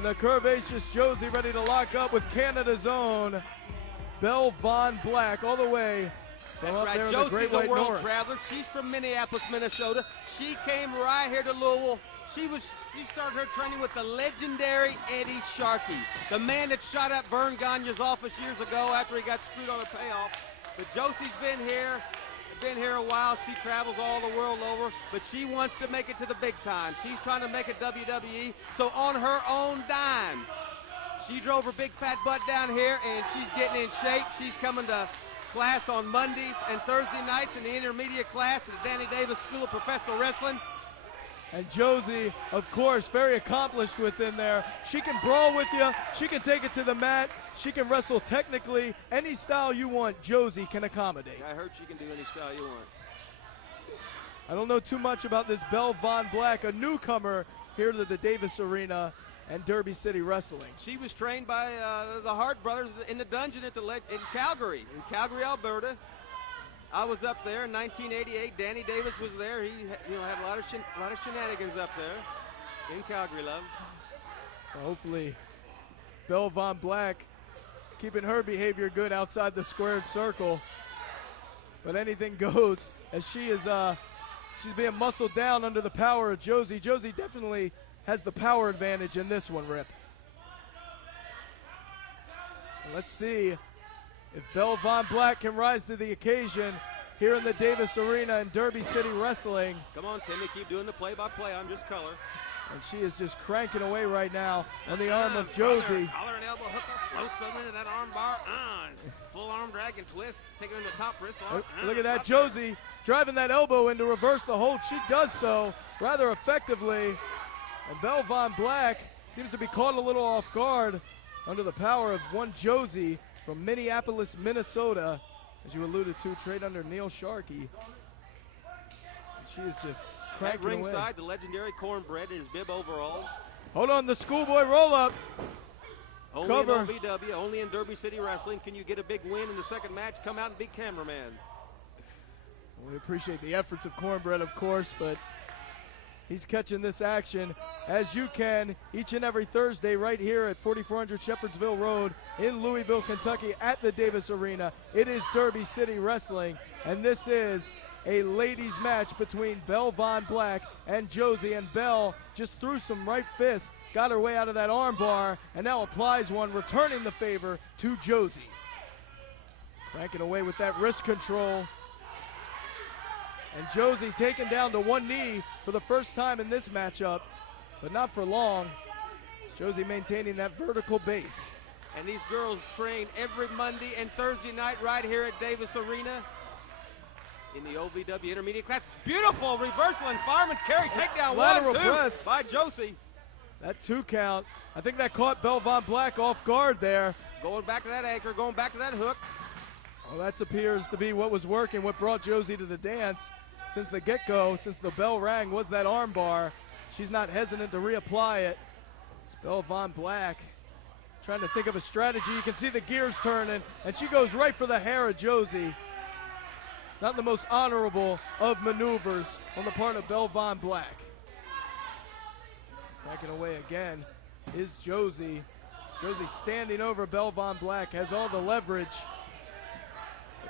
And the curvaceous Josie ready to lock up with Canada's own Belle Von Black, all the way from up there in the Great White North. Josie's a world traveler. She's from Minneapolis, Minnesota. She came right here to Louisville. She started her training with the legendary Eddie Sharkey, the man that shot up Vern Gagne's office years ago after he got screwed on a payoff. But Josie's been here a while. She travels all the world over, but she wants to make it to the big time. She's trying to make it WWE, so on her own dime, she drove her big fat butt down here, and she's getting in shape. She's coming to class on Mondays and Thursday nights in the intermediate class at the Danny Davis School of Professional Wrestling. And Josie, of course, very accomplished within there. She can brawl with you. She can take it to the mat. She can wrestle technically. Any style you want, Josie can accommodate. I heard she can do any style you want. I don't know too much about this Belle Von Black, a newcomer here to the Davis Arena and Derby City Wrestling. She was trained by the Hart brothers in the dungeon in Calgary, Alberta. I was up there in 1988. Danny Davis was there. He had a lot of shenanigans up there in Calgary, love. Well, hopefully, Belle Von Black keeping her behavior good outside the squared circle. But anything goes as she is she's being muscled down under the power of Josie. Josie definitely has the power advantage in this one, Rip. And let's see if Belle Von Black can rise to the occasion here in the Davis Arena in Derby City Wrestling. Come on, Timmy, keep doing the play-by-play. I'm just color. And she is just cranking away right now on the arm of Josie. Collar and elbow hook up, floats over into that arm bar. Full arm drag and twist, take her in the top wrist. Look at that, Josie driving that elbow in to reverse the hold. She does so rather effectively. And Belle Von Black seems to be caught a little off guard under the power of one Josie from Minneapolis, Minnesota, as you alluded to, trade under Neil Sharkey. And she is just cranking away. At ringside, the legendary Cornbread in his bib overalls. Hold on, the schoolboy roll-up. Only Cover. in OVW, only in Derby City Wrestling can you get a big win in the second match, come out and be cameraman. We appreciate the efforts of Cornbread, of course, but he's catching this action, as you can, each and every Thursday right here at 4400 Shepherdsville Road in Louisville, Kentucky at the Davis Arena. It is Derby City Wrestling, and this is a ladies match between Belle Von Black and Josie. And Belle just threw some right fists, got her way out of that arm bar, and now applies one, returning the favor to Josie. Cranking away with that wrist control. And Josie taken down to one knee for the first time in this matchup, but not for long. Josie maintaining that vertical base. And these girls train every Monday and Thursday night right here at Davis Arena in the OVW intermediate class. Beautiful reversal and fireman's carry takedown. Lateral 1-2 press by Josie. That 2 count. I think that caught Belle Von Black off guard there. Going back to that anchor, going back to that hook. Well, that appears to be what was working, what brought Josie to the dance since the get-go, since the bell rang, was that arm bar. She's not hesitant to reapply it. It's Belle Von Black trying to think of a strategy. You can see the gears turning, and she goes right for the hair of Josie. Not the most honorable of maneuvers on the part of Belle Von Black. Backing away again is Josie. Josie standing over Belle Von Black, has all the leverage.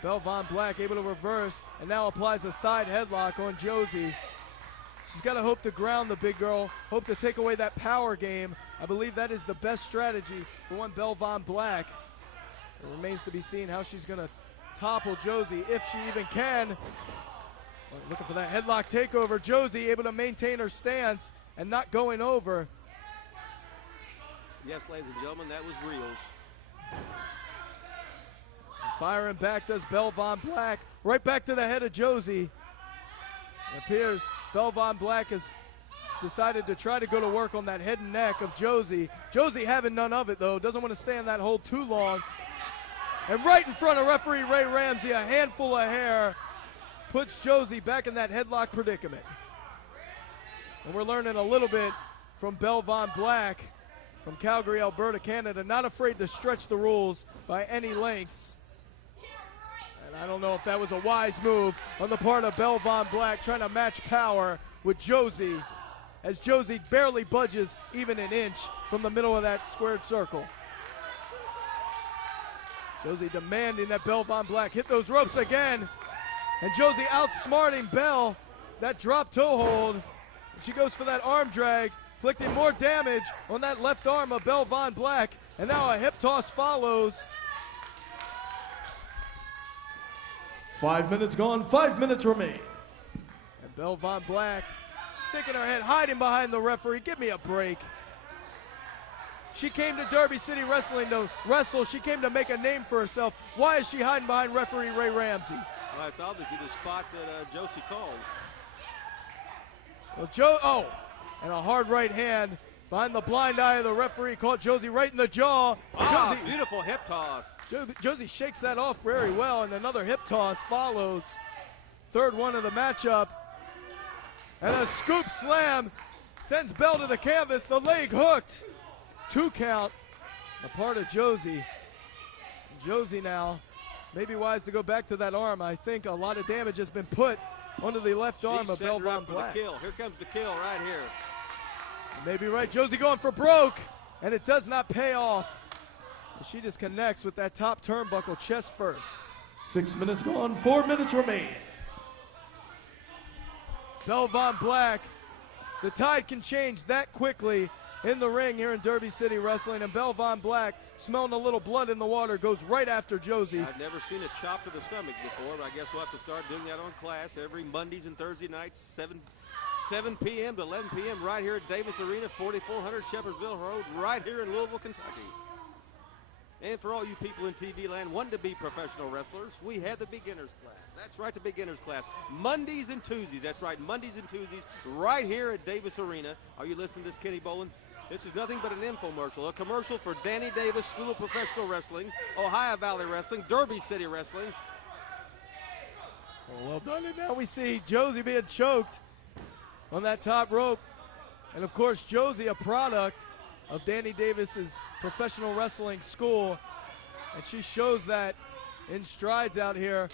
Belle Von Black able to reverse and now applies a side headlock on Josie. She's got to hope to ground the big girl, hope to take away that power game. I believe that is the best strategy for one Belle Von Black. It remains to be seen how she's going to topple Josie, if she even can. Looking for that headlock takeover. Josie able to maintain her stance and not going over. Yes, ladies and gentlemen, that was reels. Firing back does Belle Von Black. Right back to the head of Josie. It appears Belle Von Black has decided to try to go to work on that head and neck of Josie. Josie having none of it, though. Doesn't want to stay in that hold too long. And right in front of referee Ray Ramsey, a handful of hair puts Josie back in that headlock predicament. And we're learning a little bit from Belle Von Black from Calgary, Alberta, Canada. Not afraid to stretch the rules by any lengths. And I don't know if that was a wise move on the part of Belle Von Black, trying to match power with Josie. as Josie barely budges even an inch from the middle of that squared circle. Josie demanding that Belle Von Black hit those ropes again. And Josie outsmarting Belle. That drop toe hold. And she goes for that arm drag, inflicting more damage on that left arm of Belle Von Black. And now a hip toss follows. 5 minutes gone, 5 minutes remain. And Belle Von Black sticking her head, hiding behind the referee. Give me a break. She came to Derby City Wrestling to wrestle. She came to make a name for herself. Why is she hiding behind referee Ray Ramsey? Well, it's obviously the spot that Josie called. Well, and a hard right hand behind the blind eye of the referee caught Josie right in the jaw. Josie, beautiful hip toss. Josie shakes that off very well, and another hip toss follows. Third one of the matchup. And a scoop slam sends Belle to the canvas, the leg hooked. 2 count, a part of Josie. Josie now may be wise to go back to that arm. I think a lot of damage has been put onto the left arm of Belle Von Black. Here comes the kill right here. You may be right, Josie going for broke, and it does not pay off. She just connects with that top turnbuckle chest first. 6 minutes gone, 4 minutes remain. Belle Von Black, the tide can change that quickly in the ring here in Derby City Wrestling, and Belle Von Black, smelling a little blood in the water, goes right after Josie. I've never seen a chop to the stomach before, but I guess we'll have to start doing that on Class every Mondays and Thursday nights, 7 p.m. to 11 p.m. right here at Davis Arena, 4400 Shepherdsville Road, right here in Louisville, Kentucky. And for all you people in TV land wanting to be professional wrestlers, we have the beginners class. That's right, the beginners class. Mondays and Tuesdays. That's right, Mondays and Tuesdays right here at Davis Arena. Are you listening to this, Kenny Boland? This is nothing but an infomercial, a commercial for Danny Davis School of Professional Wrestling, Ohio Valley Wrestling, Derby City Wrestling. Well done, and now we see Josie being choked on that top rope. And of course, Josie, a product of Danny Davis's professional wrestling school, and she shows that in strides out here.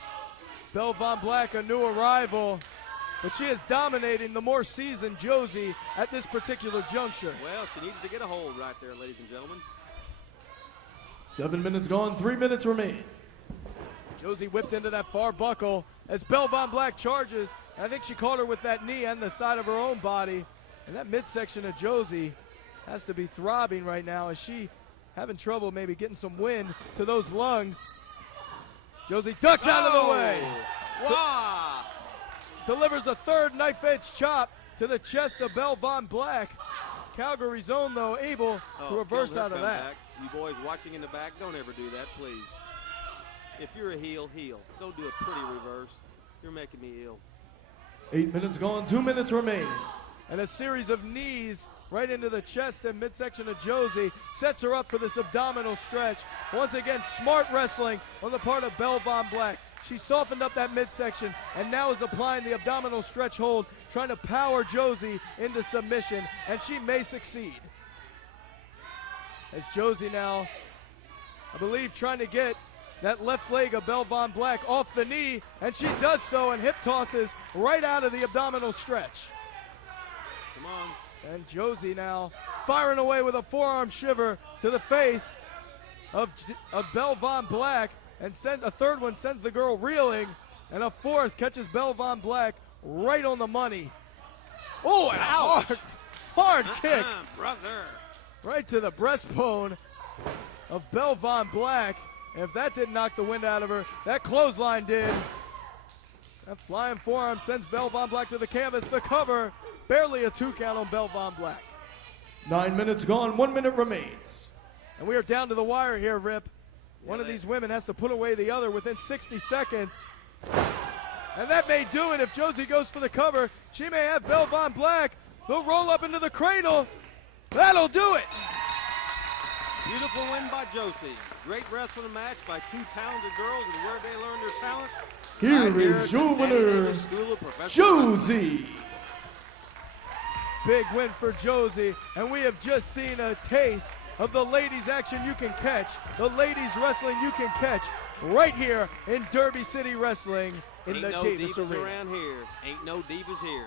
Belle Von Black, a new arrival, but she is dominating the more seasoned Josie at this particular juncture. Well, she needs to get a hold right there, ladies and gentlemen. 7 minutes gone, 3 minutes remain. Josie whipped into that far buckle as Belle Von Black charges. I think she caught her with that knee and the side of her own body. And that midsection of Josie has to be throbbing right now as she having trouble maybe getting some wind to those lungs. Josie ducks out of the way. Wow. Delivers a third knife-edge chop to the chest of Belle Von Black. Calgary's own, though, able to reverse out of that. Back. You boys watching in the back, don't ever do that, please. If you're a heel, heel. Don't do a pretty reverse. You're making me ill. 8 minutes gone, 2 minutes remain. And a series of knees right into the chest and midsection of Josie sets her up for this abdominal stretch. Once again, smart wrestling on the part of Belle Von Black. She softened up that midsection and now is applying the abdominal stretch hold, trying to power Josie into submission, and she may succeed. As Josie now, I believe, trying to get that left leg of Belle Von Black off the knee, and she does so and hip tosses right out of the abdominal stretch. Come on. And Josie now firing away with a forearm shiver to the face of Belle Von Black, and a third one sends the girl reeling, and a fourth catches Belle Von Black right on the money. Oh, and a hard kick. Brother. Right to the breastbone of Belle Von Black. And if that didn't knock the wind out of her, that clothesline did. That flying forearm sends Belle Von Black to the canvas. The cover, barely a 2 count on Belle Von Black. 9 minutes gone, 1 minute remains. And we are down to the wire here, Rip. One of these women has to put away the other within 60 seconds. And that may do it. If Josie goes for the cover, she may have Belle Von Black. They'll roll up into the cradle. That'll do it. Beautiful win by Josie. Great wrestling match by 2 talented girls, and where they learned their talent. Here is your winner, Josie. Big win for Josie, and we have just seen a taste of the ladies' action you can catch, the ladies' wrestling you can catch right here in Derby City Wrestling in the Davis Arena. Ain't no divas around here. Ain't no divas here.